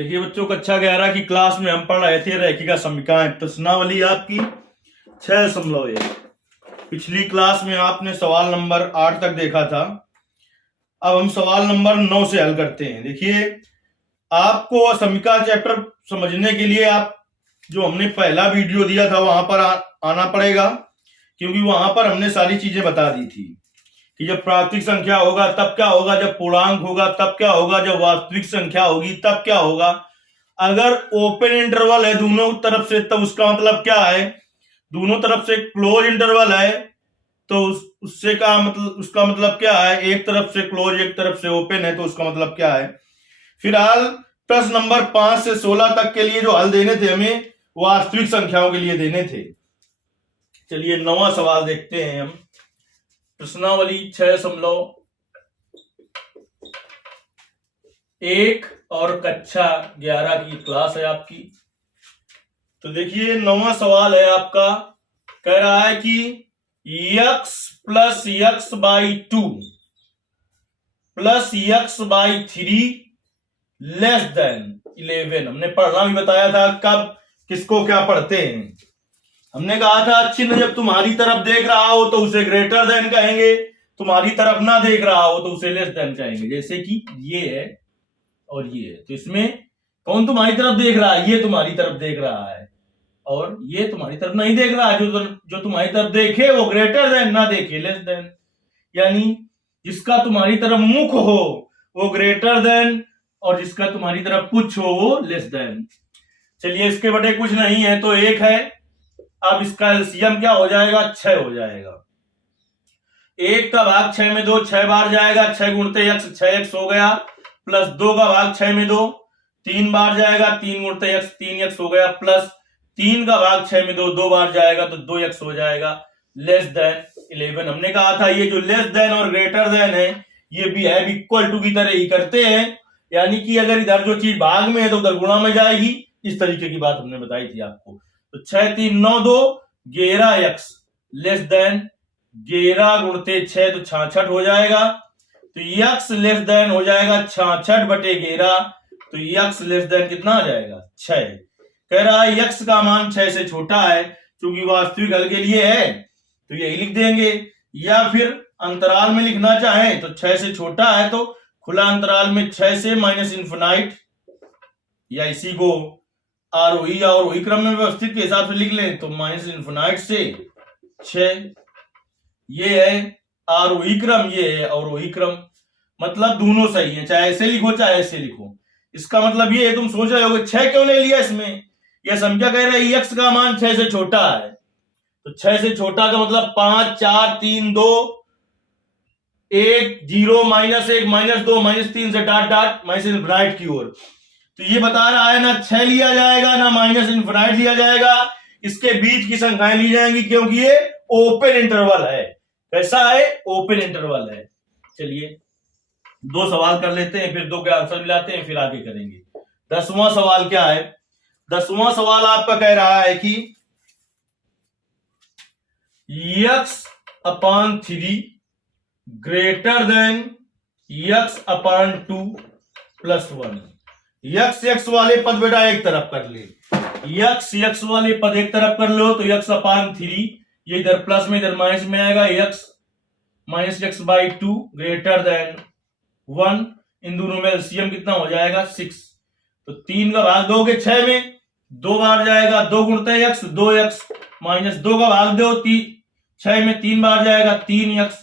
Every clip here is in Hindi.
देखिए बच्चों, कक्षा 11 की क्लास में हम पढ़ रहे थे रेखिका समीकरण प्रश्नावली आपकी 6.1। पिछली क्लास में आपने सवाल नंबर 8 तक देखा था। अब हम सवाल नंबर 9 से हल करते हैं। देखिए, आपको समीकरण चैप्टर समझने के लिए आप जो हमने पहला वीडियो दिया था वहां पर आना पड़ेगा, क्योंकि वहां पर हमने सारी चीजें बता दी थी कि जब प्राकृतिक संख्या होगा तब क्या होगा, जब पूर्णांक होगा तब क्या होगा, जब वास्तविक संख्या होगी तब क्या होगा। अगर ओपन इंटरवल है दोनों तरफ से तब उसका मतलब क्या है, दोनों तरफ से क्लोज इंटरवल है तो उससे का मतलब उसका मतलब क्या है, एक तरफ से क्लोज एक तरफ से ओपन है तो उसका मतलब क्या है। फिलहाल प्रश्न नंबर 5 से 16 तक के लिए जो हल देने थे हमें वास्तविक संख्याओं के लिए देने थे। चलिए 9वां सवाल देखते हैं हम। प्रश्नावली 6.1 और कक्षा 11 की क्लास है आपकी। तो देखिए 9वां सवाल है आपका, कह रहा है कि x plus x by 2 plus x by 3 less than 11। हमने पढ़ना भी बताया था कब किसको क्या पढ़ते हैं। हमने कहा था चिन्ह जब तुम्हारी तरफ देख रहा हो तो उसे ग्रेटर देन कहेंगे, तुम्हारी तरफ ना देख रहा हो तो उसे लेस देन कहेंगे। जैसे कि ये है और ये है, तो इसमें कौन तुम्हारी तरफ देख रहा है, ये तुम्हारी तरफ देख रहा है और ये तुम्हारी तरफ नहीं देख रहा है। जो तुम्हारी तरफ देखे वो ग्रेटर देन, ना देखे लेस देन। यानी जिसका तुम्हारी तरफ मुख हो वो ग्रेटर देन और जिसका तुम्हारी तरफ कुछ हो वो लेस देन। चलिए इसके बटे कुछ नहीं है तो 1 है। अब इसका एलसीएम क्या हो जाएगा, 6 हो जाएगा। 1 का भाग 6 में 2 6 बार जाएगा, 6 गुणते x 6x हो गया, प्लस 2 का भाग 6 में 2 3 बार जाएगा, 3 गुणते x 3x हो गया, प्लस 3 का भाग 6 में 2 2 बार जाएगा तो 2x हो जाएगा, लेस देन 11। हमने कहा था ये जो लेस देन और ग्रेटर देन है ये भी है इक्वल टू की तरह ही करते हैं, यानी कि अगर इधर जो चीज भाग में है तो उधर गुणा में जाएगी। इस तरीके की बात हमने बताई थी आपको। तो 6 3 9 2 11x लेस देन 11 गुणते 6 तो 66 हो जाएगा, तो x लेस देन हो जाएगा 66 बटे 11, तो x लेस देन कितना आ जाएगा 6। कह रहा है x का मान 6 से छोटा है, क्योंकि वास्तविक हल के लिए है तो यही लिख देंगे, या फिर अंतराल में लिखना चाहें तो 6 से छोटा है तो खुला अंतराल में 6 से माइनस इन्फिनाइट, या इसी को आरोही या अवरोही क्रम में व्यवस्थित के हिसाब से लिख लें तो माइनस इन्फिनाइट से 6। ये है आरोही क्रम, ये है अवरोही क्रम। मतलब दोनों सही है, चाहे ऐसे लिखो चाहे ऐसे लिखो। इसका मतलब ये है, तुम सोच रहे होगे 6 क्यों नहीं लिया इसमें, यह संख्या कह रहे हैं x का मान 6 से छोटा है, तो 6 से छोटा का मतलब 5 4 3 2 1 0 -1 -2 -3 से डॉट डॉट माइनस इन्फिनाइट की ओर। तो ये बता रहा है ना 6 लिया जाएगा ना माइनस इन्फिनाइट लिया जाएगा, इसके बीच की संख्याएं ली जाएंगी, क्योंकि ये ओपन इंटरवल है। कैसा है, ओपन इंटरवल है। चलिए 2 सवाल कर लेते हैं, फिर 2 के आंसर मिलाते हैं, फिर आगे करेंगे। 10वां सवाल क्या है, 10वां सवाल आपका कह रहा है कि x/3 greater than x/2 + 1। x वाले पद बेटा एक तरफ कर ले, x वाले पद एक तरफ कर लो तो x/3 ये इधर प्लस में इधर माइनस में आएगा, x - x/2 ग्रेटर देन 1। इन दोनों में एलसीएम कितना हो जाएगा 6। तो 3 का भाग दोगे 6 में 2 बार जाएगा, 2 गुणते x 2x माइनस 2 का भाग दो 6 में 3 बार जाएगा 3x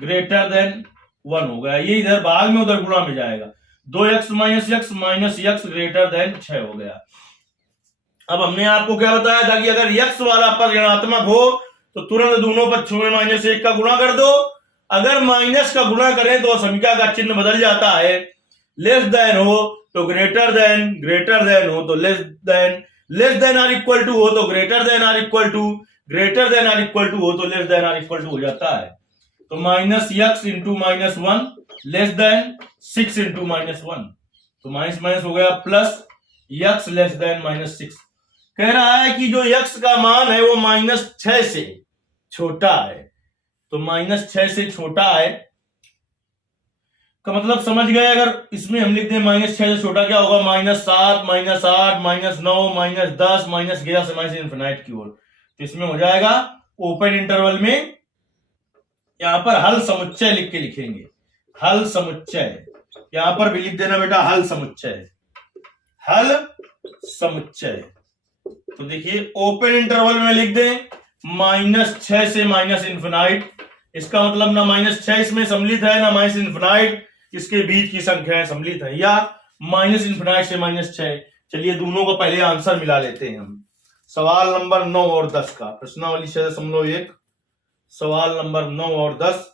ग्रेटर देन 1 हो गया। ये इधर भाग में उधर गुणा में जाएगा, 2x minus x greater than 6 हो गया। अब हमने आपको क्या बताया था कि अगर x वाला पद ऋणात्मक हो तो तुरंत दोनों पक्षों में -1 का गुणा कर दो। अगर माइनस का गुणा करें तो समीकरण का चिन्ह बदल जाता है, लेस देन हो तो ग्रेटर देन हो तो less than or equal to हो तो greater than or equal to, greater than or equal to हो तो less than or equal to हो जाता है। तो -x into -1 less than 6 into -1, तो माइनस माइनस हो गया प्लस x लेस देन -6। कह रहा है कि जो x का मान है वो -6 से छोटा है, तो -6 से छोटा है का मतलब समझ गए। अगर इसमें हम लिख दें -6 से छोटा क्या होगा, -7 -8 -9 -10 -11 से माइनस इन्फिनाइट की ओर। तो इसमें हो जाएगा ओपन इंटरवल में, यहां पर हल समुच्चय लिख के लिखेंगे, हल समुच्चय। यहां पर भी लिख देना बेटा हल समुच्चय, हल समुच्चय। तो देखिए ओपन इंटरवल में लिख दें -6 से माइनस इन्फिनाइट। इसका मतलब ना -6 इसमें सम्मिलित है ना माइनस इन्फिनाइट, इसके बीच की संख्याएं सम्मिलित है, या माइनस इन्फिनाइट से -6। चलिए दोनों का पहले आंसर मिला लेते हैं हम। सवाल नंबर 9 और 10 का, प्रश्नावली 6.1, सवाल नंबर 9 और 10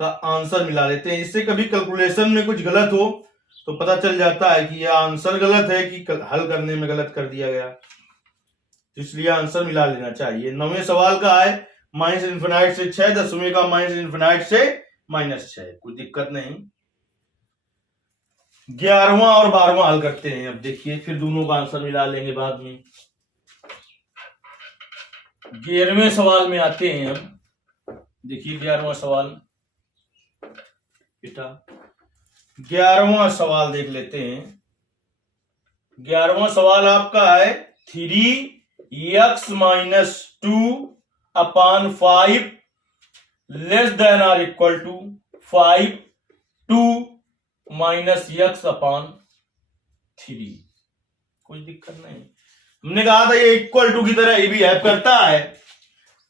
का आंसर मिला लेते हैं। इससे कभी कैलकुलेशन में कुछ गलत हो तो पता चल जाता है कि यह आंसर गलत है कि हल करने में गलत कर दिया गया, इसलिए आंसर मिला लेना चाहिए। 9वें सवाल का है माइनस इन्फिनाइट से 6, 10वें का माइनस इन्फिनाइट से -6, कोई दिक्कत नहीं। 11वां और 12वां हल करते हैं। अब देखिए फिर दोनों का आंसर मिला लेंगे बाद में। 11वें सवाल में आते हैं हम। देखिए 11वां सवाल बेटा, 11वां सवाल देख लेते हैं। 11वां सवाल आपका है 3x - 2/5 < ≤ 5 2 - x/3। कोई दिक्कत नहीं। हमने कहा था ये इक्वल टू की तरह ये भी हेल्प करता है,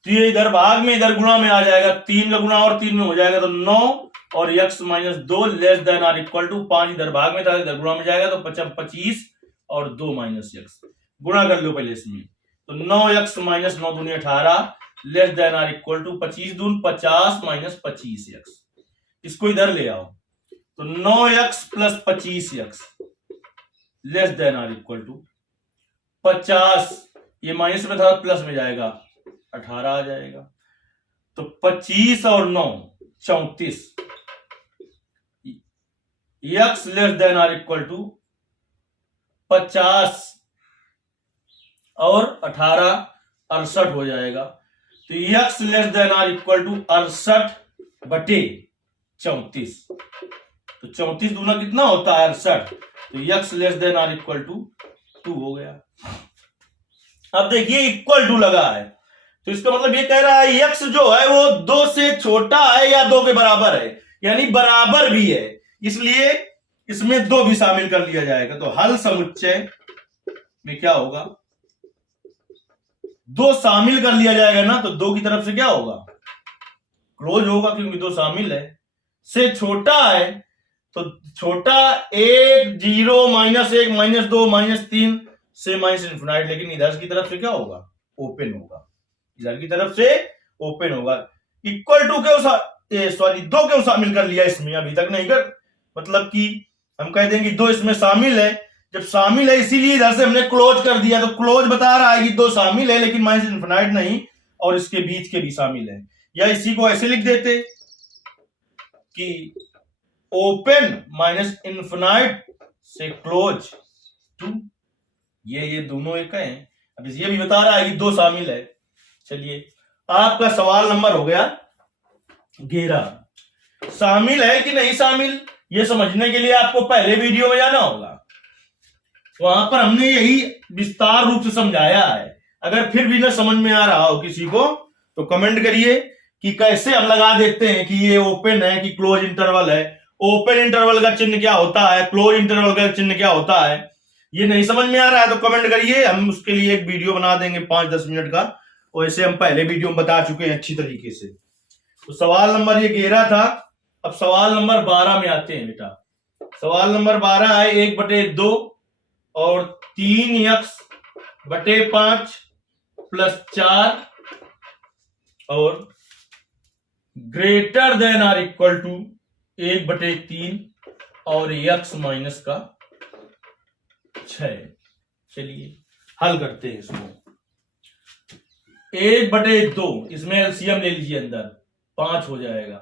तो ये इधर भाग में इधर गुणा में आ जाएगा, 3 का गुणा और 3 में हो जाएगा तो 9 और x - 2 < ≤ 5 इधर भाग में था इधर गुणा में जाएगा तो 25 और 2 - x गुणा कर लो पहले इसमें। तो 9x - 9 दूनी 18 < ≤ 25 दून 50 - 25x। इसको इधर ले आओ तो 9x + 25x < = 50, ये माइनस में था प्लस में जाएगा 18 आ जाएगा। तो 25 और 9 34, x < = 50 और 18 68 हो जाएगा। तो x < = 68/34। तो 34 दूना कितना होता है 68, तो x < = 2 हो गया। अब देखिए इक्वल टू लगा है, तो इसका मतलब ये कह रहा है x जो है वो 2 से छोटा है या 2 के बराबर है, यानी बराबर भी है, इसलिए इसमें 2 भी शामिल कर लिया जाएगा। तो हल समुच्चय में क्या होगा, 2 शामिल कर लिया जाएगा ना, तो 2 की तरफ से क्या होगा क्लोज होगा, क्योंकि 2 शामिल है। से छोटा है तो छोटा 1 0 -1 -2 -3 से माइनस इन्फिनाइट, लेकिन इधर की तरफ से क्या होगा ओपन होगा, इधर की तरफ से ओपन होगा। इक्वल टू क्यों 2 क्यों शामिल कर लिया इसमें, अभी तक नहीं कर, मतलब कि हम कह देंगे 2 इसमें शामिल है, जब शामिल है इसीलिए इधर से हमने क्लोज कर दिया। तो क्लोज बता रहा है कि 2 शामिल है लेकिन माइनस इन्फिनाइट नहीं, और इसके बीच के भी शामिल है। या इसी को ऐसे लिख देते कि ओपन माइनस इन्फिनाइट से क्लोज टू, ये दोनों एक हैं। अब ये भी बता रहा है कि 2 शामिल है। चलिए आपका सवाल नंबर हो गया 11। शामिल है कि नहीं शामिल, ये समझने के लिए आपको पहले वीडियो में जाना होगा, वहां पर हमने यही विस्तार रूप से समझाया है। अगर फिर भी ना समझ में आ रहा हो किसी को तो कमेंट करिए कि कैसे हम लगा देते हैं कि ये ओपन है कि क्लोज इंटरवल है, ओपन इंटरवल का चिन्ह क्या होता है, क्लोज इंटरवल का चिन्ह क्या होता है। ये नहीं समझ में आ रहा है तो कमेंट करिए, हम उसके लिए एक वीडियो बना देंगे 5-10 मिनट का, वैसे हम पहले वीडियो में बता चुके हैं अच्छी तरीके से। तो सवाल नंबर ये 11 था। अब सवाल नंबर 12 में आते हैं बेटा। सवाल नंबर 12 है 1/2 और 3x/5 + 4 और greater than or equal to 1/3 और x - 6। चलिए हल करते हैं इसको। 1/2 इसमें एलसीएम ले लीजिए, अंदर 5 हो जाएगा,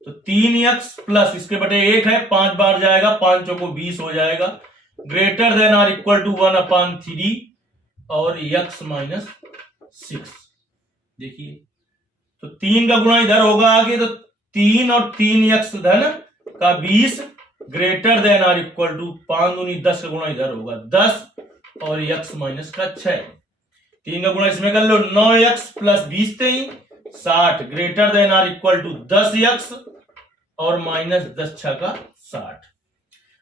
तो 3x प्लस इसके बटे 1 है, 5 बार जाएगा, 5 चौको 20 हो जाएगा। Greater than or equal to 1/3 और x - 6। देखिए तो 3 का गुणा इधर होगा आगे, तो 3 और 3x धन का 20 ग्रेटर देन और इक्वल टू 5 दूनी 10 का गुणा इधर होगा 10 और x माइनस का 6। 3 का गुणा इसमें कर लो 9x प्लस 20 60 ग्रेटर देन और इक्वल टू 10x और माइनस 10 6 का 60।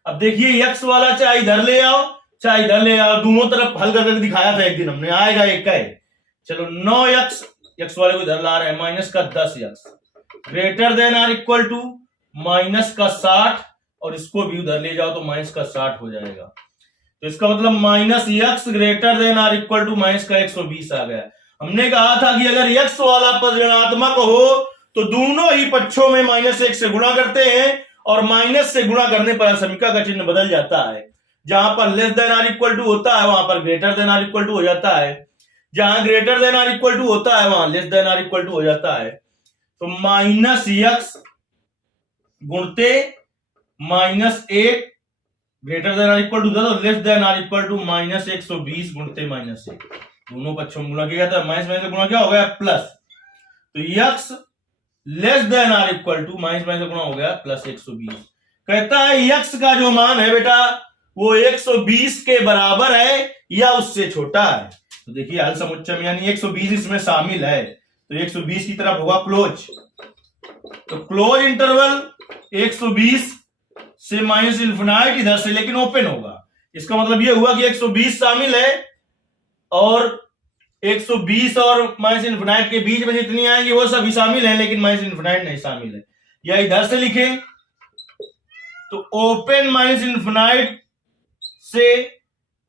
अब देखिए x वाला चाहे इधर ले आओ चाहे इधर ले आओ, दोनों तरफ हल करके दिखाया था एक दिन हमने, आएगा एक का है। चलो 9x x वाले को इधर ला रहे हैं माइनस का 10x ग्रेटर देन और इक्वल टू माइनस का 60 और इसको भी उधर ले जाओ तो माइनस का 60 हो जाएगा। तो इसका मतलब माइनस x ग्रेटर देन और इक्वल टू माइनस का 120 आ गया। हमने कहा था कि अगर x वाला पद ऋणात्मक हो तो दोनों ही पक्षों में -1 से गुणा करते हैं और माइनस से गुणा करने पर समीकरण का चिन्ह बदल जाता है। जहां पर लेस देन और इक्वल टू होता है वहां पर ग्रेटर देन और इक्वल टू हो जाता है, जहां ग्रेटर देन और इक्वल टू होता है वहां लेस देन और इक्वल टू हो जाता है। तो -x गुणते -1 ग्रेटर देन और इक्वल टू तो लेस देन और इक्वल टू -120 गुणते -1 दोनों पक्षों में गुणा किया था, माइनस में से गुणा क्या हो गया प्लस। तो x लेस देन और इक्वल टू माइनस में से गुणा हो गया प्लस 120। कहता है x का जो मान है बेटा वो 120 के बराबर है या उससे छोटा है। तो देखिए हल समुच्चय में यानी 120 इसमें शामिल है तो 120 की तरफ होगा क्लोज। तो क्लोज इंटरवल 120 से माइनस इन्फिनाइट इधर से लेकिन ओपन होगा। इसका मतलब ये हुआ कि 120 शामिल है और 120 और माइनस इन्फिनाइट के बीच में जितनी आएंगी वो सभी शामिल है लेकिन माइनस इन्फिनाइट नहीं शामिल है। या इधर से लिखें तो ओपन माइनस इन्फिनाइट से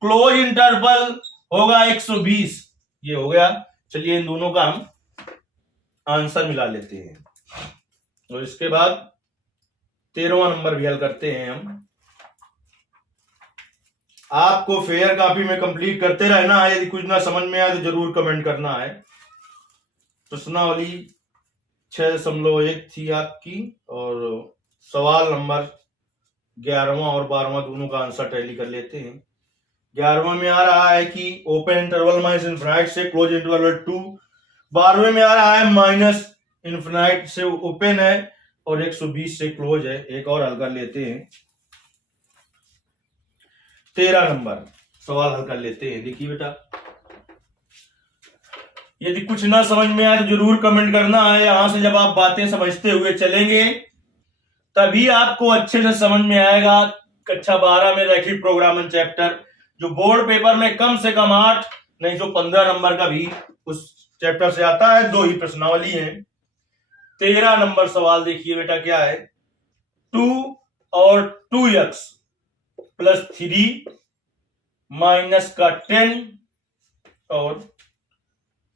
क्लोज इंटरवल होगा 120। ये हो गया। चलिए इन दोनों का हम आंसर मिला लेते हैं और इसके बाद 13वां नंबर भी हल करते हैं हम। आपको फेयर कॉपी में कंप्लीट करते रहना है, यदि कुछ ना समझ में आए तो जरूर कमेंट करना है। प्रश्नावली 6.1 थी आपकी और सवाल नंबर 11वां और 12वां दोनों का आंसर टैली कर लेते हैं। 11वां में आ रहा है कि ओपन इंटरवल माइनस इन्फिनाइट से क्लोज इंटरवल 2। 12वें में आ रहा है माइनस इन्फिनाइट से ओपन है और 120 से क्लोज है। एक और हल कर लेते हैं। 13 नंबर सवाल हल कर लेते हैं। देखिए बेटा यदि कुछ ना समझ में आए तो जरूर कमेंट करना है। यहां से जब आप बातें समझते हुए चलेंगे तभी आपको अच्छे से समझ में आएगा। कक्षा 12 में रैखिक प्रोग्रामिंग चैप्टर जो बोर्ड पेपर में कम से कम 8 नहीं तो 15 नंबर का भी उस चैप्टर से आता है। 2 ही प्रश्नावली है। 13 नंबर सवाल देखिए बेटा क्या है। 2 और 2x प्लस 3 माइनस का 10 और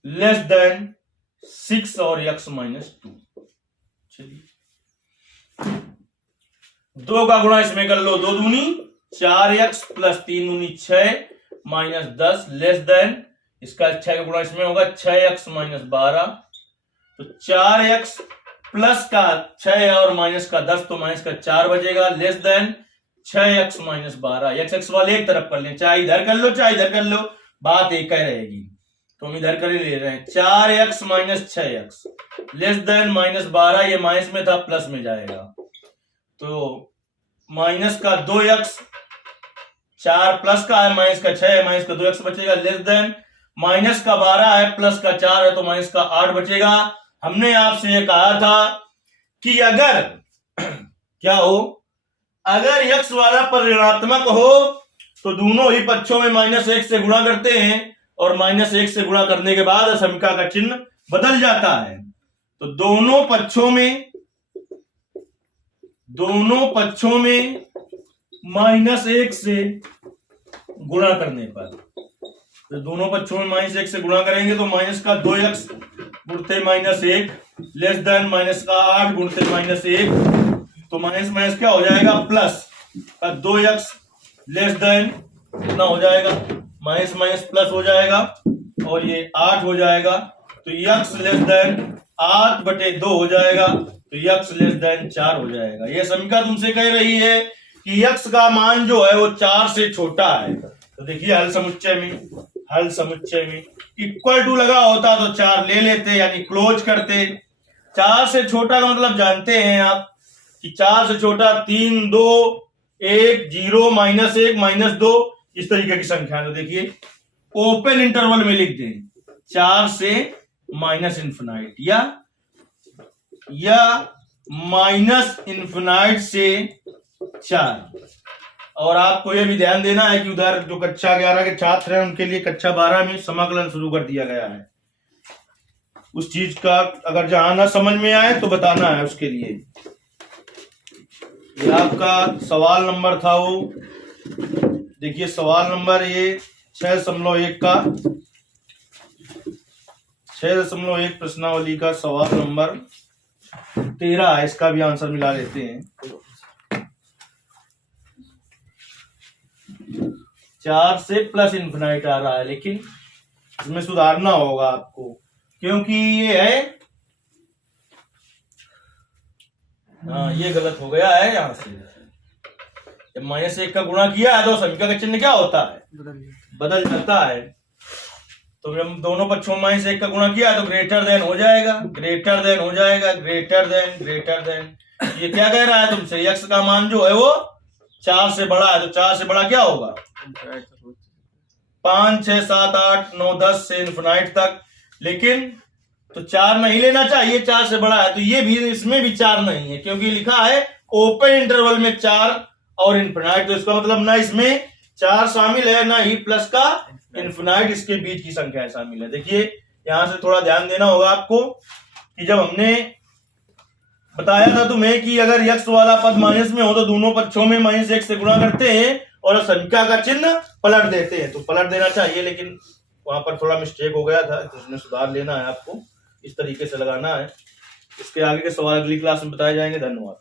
लेस देन 6 और x माइनस 2। चलिए 2 का गुणा इसमें कर लो 2 दूनी 4x प्लस 3 दूनी 6 माइनस 10 लेस देन इसका 6 का गुणा इसमें होगा 6x माइनस 12। तो 4x प्लस का 6 और माइनस का 10 तो माइनस का 4 बचेगा less than 6x minus 12। x वाले एक तरफ कर लें, चाहे इधर कर लो चाहे इधर कर लो, बात एक ही रहेगी। तो हम इधर कर ले रहे हैं 4x minus 6x less than minus 12। ये माइनस में था प्लस में जाएगा तो माइनस का 2x 4 प्लस का है माइनस का 6 है माइनस का 2x बचेगा लेस देन माइनस का 12 है प्लस का 4 है तो माइनस का 8 बचेगा। हमने आपसे ये कहा था कि अगर क्या हो अगर x वाला पर ऋणात्मक हो तो दोनों ही पक्षों में -1 से गुणा करते हैं और -1 से गुणा करने के बाद समीकरण का चिन्ह बदल जाता है। तो दोनों पक्षों में -1 से गुणा करने पर तो दोनों पक्षों में -1 से गुणा करेंगे तो माइनस का 2x गुणते -1 लेस देन माइनस का 8 गुणते -1 तो माइनस क्या हो जाएगा प्लस का 2x लेस देन कितना हो जाएगा माइनस प्लस हो जाएगा और ये 8 हो जाएगा तो x लेस देन 8/2 हो जाएगा तो x लेस देन 4 हो जाएगा। ये समीकरण तुमसे कह रही है कि x का मान जो है वो 4 से छोटा है। तो देखिए हल समुच्चय में इक्वल टू लगा होता तो 4 ले लेते यानी क्लोज करते 4 से छोटा का मतलब जानते हैं आप कि 4 से छोटा 3, 2, 1, 0, -1, -2 इस तरीके की संख्या है। तो देखिए ओपन इंटरवल में लिख दें 4 से -∞ या -∞ से 4। और आपको यह भी ध्यान देना है कि उधर जो कक्षा 11 के छात्र हैं उनके लिए कक्षा 12 में समाकलन शुरू कर दिया गया है। उस चीज का अगर जहां ना समझ में आए तो बताना है उसके लिए। ये आपका सवाल नंबर था वो, देखिए सवाल नंबर ये 6.1 का 6.1 प्रश्नावली का सवाल नंबर 13 है। इसका भी आंसर मिला लेते हैं। 4 से +∞ आ रहा है, लेकिन इसमें सुधारना होगा आपको, क्योंकि ये है ये गलत हो गया है। यहां से जब -1 का गुणा किया है तो समीकरण का चिन्ह क्या होता है, बदल जाता है। तो जब दोनों पक्षों में -1 का गुणा किया है तो ग्रेटर देन हो जाएगा, ग्रेटर देन हो जाएगा, ग्रेटर देन। ये क्या कह रहा है तुमसे, x का मान जो है वो 4 से बड़ा है, तो 4 से बड़ा क्या होगा 5, 6, 7, 8, 9, 10 से ∞ तक। लेकिन तो 4 नहीं लेना चाहिए, 4 से बड़ा है। तो ये भी, इसमें भी 4 नहीं है, क्योंकि लिखा है ओपन इंटरवल में 4 और ∞। तो इसका मतलब ना इसमें 4 शामिल है, ना ही प्लस का ∞, इसके बीच की संख्या शामिल है। देखिए यहां से थोड़ा ध्यान देना होगा आपको कि जब हमने बताया था तुम्हें कि अगर x वाला पद माइनस में हो तो दोनों पक्षों में -1 से गुणा करते हैं और संख्या का चिन्ह पलट देते हैं। तो पलट देना चाहिए, लेकिन वहां पर थोड़ा मिस्टेक हो गया था, तो उसमें सुधार लेना है आपको, इस तरीके से लगाना है। इसके आगे के सवाल अगली क्लास में बताए जाएंगे। धन्यवाद।